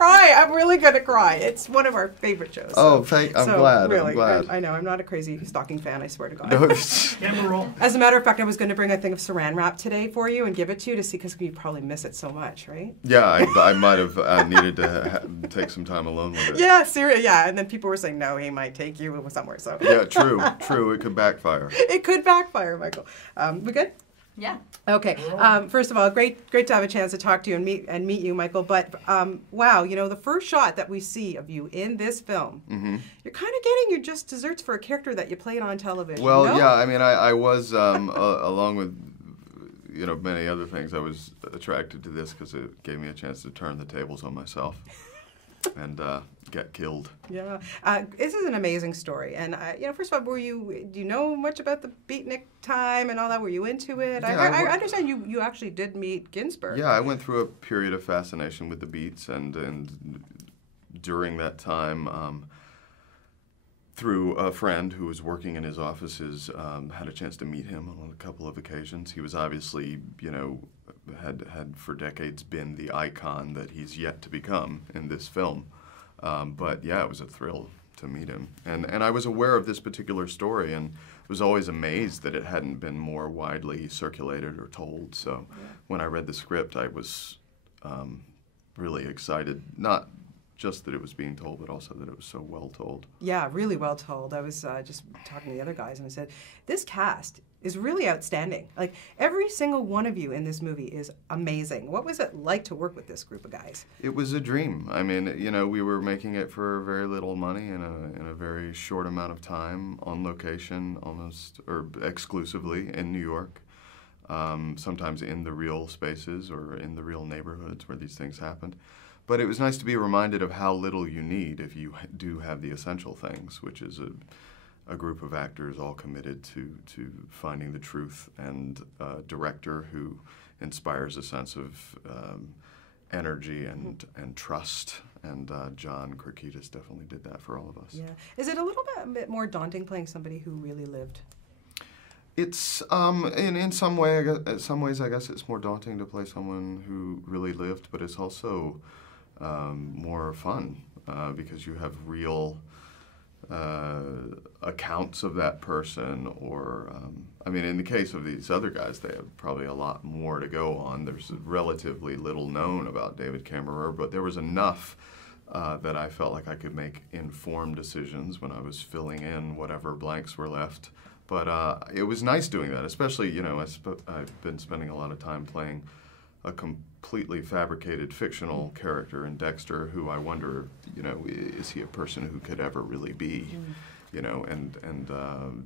cry. I'm really going to cry. It's one of our favorite shows. Oh, I'm glad. Really, I'm glad. I know. I'm not a crazy stalking fan, I swear to God. No, As a matter of fact, I was going to bring a thing of saran wrap today for you and give it to you to see, because you probably miss it so much, right? Yeah, I might have needed to take some time alone with it. Yeah, seriously, yeah. And then people were saying, no, he might take you somewhere. So yeah, true. It could backfire. It could backfire, Michael. We good? Yeah. Okay. First of all, great to have a chance to talk to you and meet you, Michael. But wow, the first shot that we see of you in this film, you're kind of getting your just desserts for a character that you played on television. Well, yeah. I mean, I was along with many other things. I was attracted to this because it gave me a chance to turn the tables on myself and get killed. Yeah. This is an amazing story. And, first of all, do you know much about the beatnik time and all that? Were you into it? Yeah, I understand you actually did meet Ginsberg. Yeah, I went through a period of fascination with the Beats, and during that time, through a friend who was working in his offices, had a chance to meet him on a couple of occasions. He was obviously, had for decades been the icon that he's yet to become in this film. But yeah, it was a thrill to meet him. And I was aware of this particular story and was always amazed that it hadn't been more widely circulated or told. So when I read the script, I was really excited, not just that it was being told, but also that it was so well told. Yeah, really well told. I was just talking to the other guys and I said, this cast is really outstanding. Like, every single one of you in this movie is amazing. What was it like to work with this group of guys? It was a dream. I mean, we were making it for very little money in a very short amount of time, on location, almost, or exclusively in New York. Sometimes in the real spaces or in the real neighborhoods where these things happened. But it was nice to be reminded of how little you need if you do have the essential things, which is a group of actors all committed to finding the truth, and a director who inspires a sense of energy and trust. And John Krikidis definitely did that for all of us. Yeah. Is it a bit more daunting playing somebody who really lived? It's in some ways, I guess it's more daunting to play someone who really lived, but it's also more fun because you have real accounts of that person, or in the case of these other guys, they have probably a lot more to go on. There's relatively little known about David Kammerer, but there was enough that I felt like I could make informed decisions when I was filling in whatever blanks were left. But it was nice doing that, especially, I've been spending a lot of time playing a completely fabricated fictional character in Dexter, who I wonder, is he a person who could ever really be? And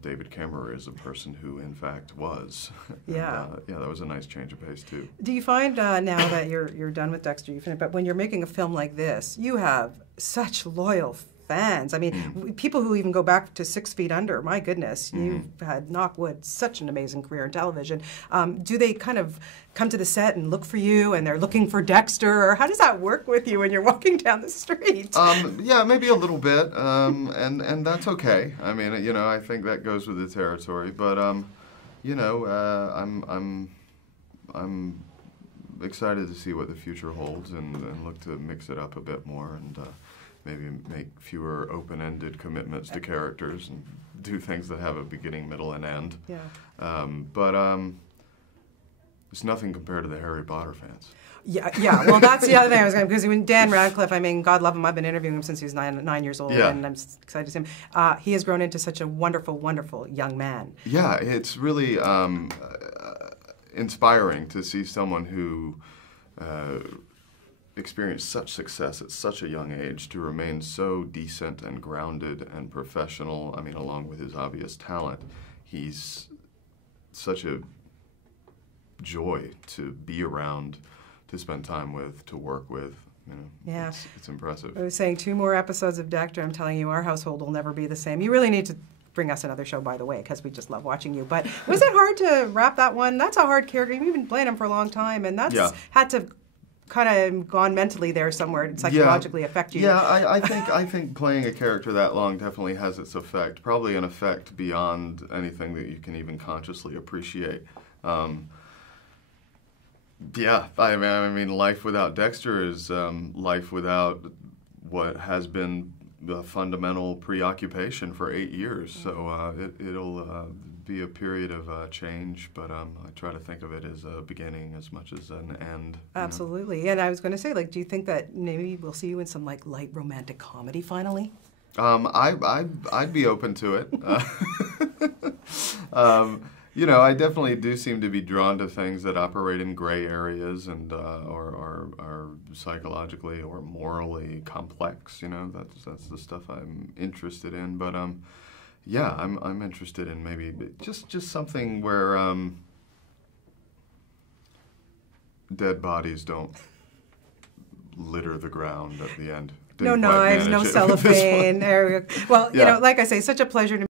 David Kammerer is a person who, in fact, was. Yeah. And, that was a nice change of pace, too. Do you find now that you're done with Dexter, but when you're making a film like this, you have such loyal fans. I mean, people who even go back to 6 Feet Under, my goodness, you've had, knock wood, such an amazing career in television. Do they kind of come to the set and look for you, and they're looking for Dexter, or how does that work with you when you're walking down the street? Yeah, maybe a little bit, and that's okay. I mean, I think that goes with the territory, but, I'm excited to see what the future holds and look to mix it up a bit more, and maybe make fewer open-ended commitments to characters and do things that have a beginning, middle, and end. Yeah. But it's nothing compared to the Harry Potter fans. Yeah. Well, that's the other thing I was going to, because when Dan Radcliffe, God love him, I've been interviewing him since he was nine years old, and I'm excited to see him. He has grown into such a wonderful, wonderful young man. Yeah, it's really inspiring to see someone who experienced such success at such a young age to remain so decent and grounded and professional. I mean, along with his obvious talent, he's such a joy to be around, to spend time with, to work with. Yeah. It's impressive. I was saying 2 more episodes of Dexter, I'm telling you, our household will never be the same. You really need to bring us another show, by the way, because we just love watching you. But was it hard to wrap that one? That's a hard character. You've been playing him for a long time, and that's had to kind of gone mentally there somewhere and psychologically affect you. Yeah, I think playing a character that long definitely has its effect, probably an effect beyond anything that you can even consciously appreciate. Yeah, I mean, life without Dexter is life without what has been a fundamental preoccupation for 8 years. So it'll be a period of change, but I try to think of it as a beginning as much as an end. Absolutely. And I was going to say, like, do you think that maybe we'll see you in some like light romantic comedy finally? I'd be open to it. You know, I definitely do seem to be drawn to things that operate in gray areas and or are psychologically or morally complex. You know, that's the stuff I'm interested in. But yeah, I'm interested in maybe just something where dead bodies don't litter the ground at the end. No knives, no cellophane. Well, you know, like I say, such a pleasure to